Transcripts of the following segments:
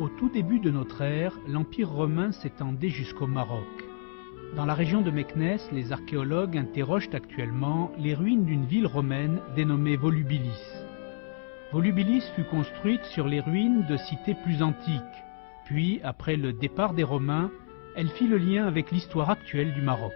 Au tout début de notre ère, l'Empire romain s'étendait jusqu'au Maroc. Dans la région de Meknès, les archéologues interrogent actuellement les ruines d'une ville romaine dénommée Volubilis. Volubilis fut construite sur les ruines de cités plus antiques, puis, après le départ des Romains, elle fit le lien avec l'histoire actuelle du Maroc.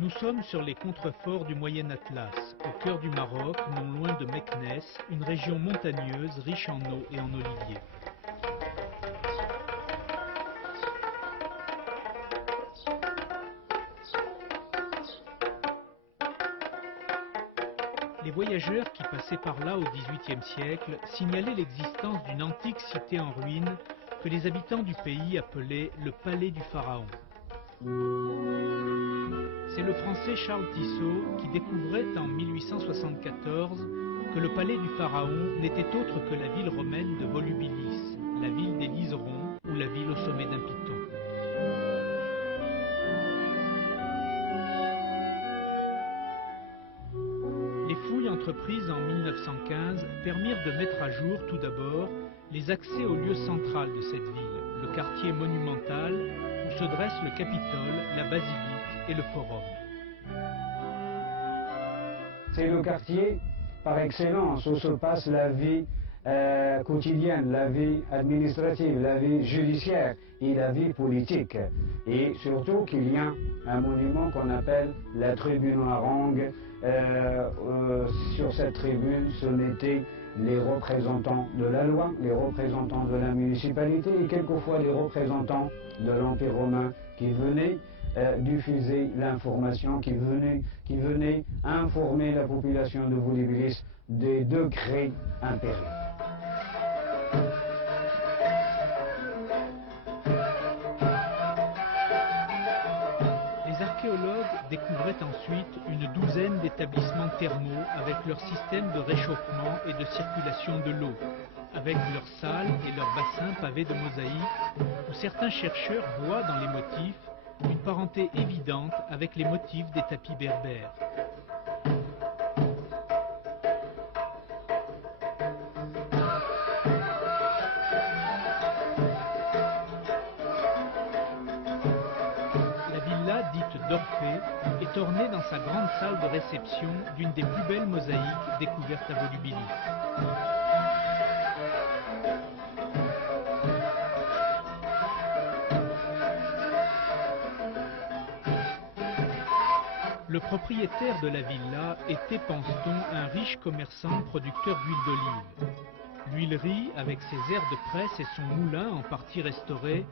Nous sommes sur les contreforts du Moyen Atlas, au cœur du Maroc, non loin de Meknès, une région montagneuse riche en eau et en oliviers. Les voyageurs qui passaient par là au XVIIIe siècle signalaient l'existence d'une antique cité en ruine que les habitants du pays appelaient le palais du pharaon. C'est le français Charles Tissot qui découvrait en 1874 que le palais du pharaon n'était autre que la ville romaine de Volubilis, la ville des liserons ou la ville au sommet d'un piton. Les fouilles entreprises en 1915 permirent de mettre à jour tout d'abord les accès au lieu central de cette ville, le quartier monumental où se dressent le Capitole, la basilique et le forum. C'est le quartier par excellence où se passe la vie quotidienne, la vie administrative, la vie judiciaire et la vie politique. Et surtout qu'il y a un monument qu'on appelle la tribune Harangue. Sur cette tribune se mettaient les représentants de la loi, les représentants de la municipalité et quelquefois les représentants de l'Empire romain qui venaient diffuser l'information, qui venaient informer la population de Volubilis des degrés impériaux. Les archéologues découvraient ensuite une douzaine d'établissements thermaux avec leur système de réchauffement et de circulation de l'eau, avec leurs salles et leurs bassins pavés de mosaïques, où certains chercheurs voient dans les motifs une parenté évidente avec les motifs des tapis berbères. La villa dite d'Orphée est ornée dans sa grande salle de réception d'une des plus belles mosaïques découvertes à Volubilis. Le propriétaire de la villa était, pense-t-on, un riche commerçant producteur d'huile d'olive. L'huilerie, avec ses aires de presse et son moulin en partie restauré,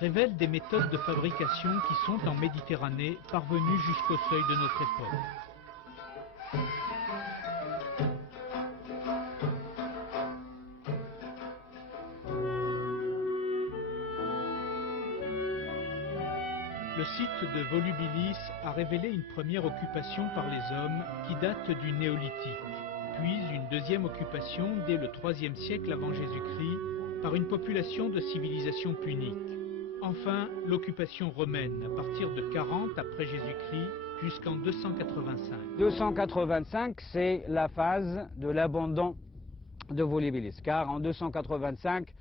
révèle des méthodes de fabrication qui sont en Méditerranée parvenues jusqu'au seuil de notre époque. Le site de Volubilis a révélé une première occupation par les hommes qui date du néolithique, puis une deuxième occupation dès le IIIe siècle avant Jésus-Christ par une population de civilisation punique. Enfin, l'occupation romaine à partir de 40 après Jésus-Christ jusqu'en 285. 285, c'est la phase de l'abandon de Volubilis, car en 285,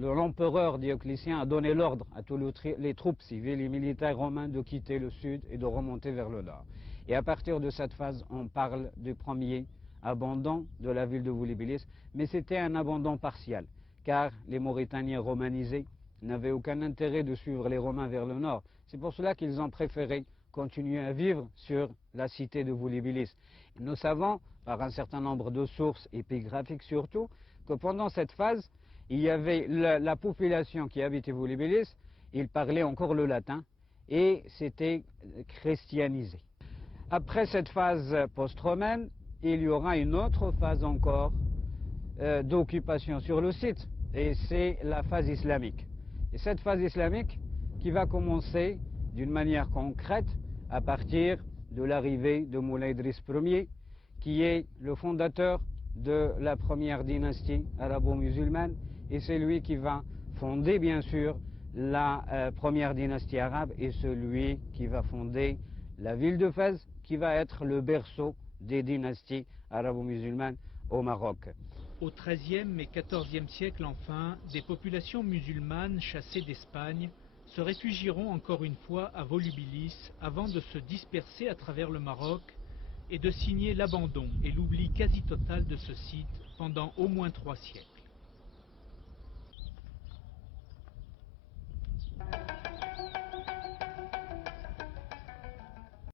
l'empereur Dioclétien a donné l'ordre à tous les troupes civiles et militaires romains de quitter le sud et de remonter vers le nord. Et à partir de cette phase, on parle du premier abandon de la ville de Volubilis, mais c'était un abandon partiel, car les Mauritaniens romanisés n'avaient aucun intérêt de suivre les Romains vers le nord. C'est pour cela qu'ils ont préféré continuer à vivre sur la cité de Volubilis. Nous savons, par un certain nombre de sources épigraphiques surtout, que pendant cette phase, il y avait la population qui habitait Volubilis, ils parlaient encore le latin et c'était christianisé. Après cette phase post-romaine, il y aura une autre phase encore d'occupation sur le site, et c'est la phase islamique. Et cette phase islamique qui va commencer d'une manière concrète à partir de l'arrivée de Moulay Idriss Ier, qui est le fondateur de la première dynastie arabo-musulmane et c'est lui qui va fonder bien sûr la première dynastie arabe et celui qui va fonder la ville de Fès qui va être le berceau des dynasties arabo-musulmanes au Maroc. Au XIIIe et XIVe siècle enfin, des populations musulmanes chassées d'Espagne se réfugieront encore une fois à Volubilis avant de se disperser à travers le Maroc et de signer l'abandon et l'oubli quasi total de ce site pendant au moins 3 siècles.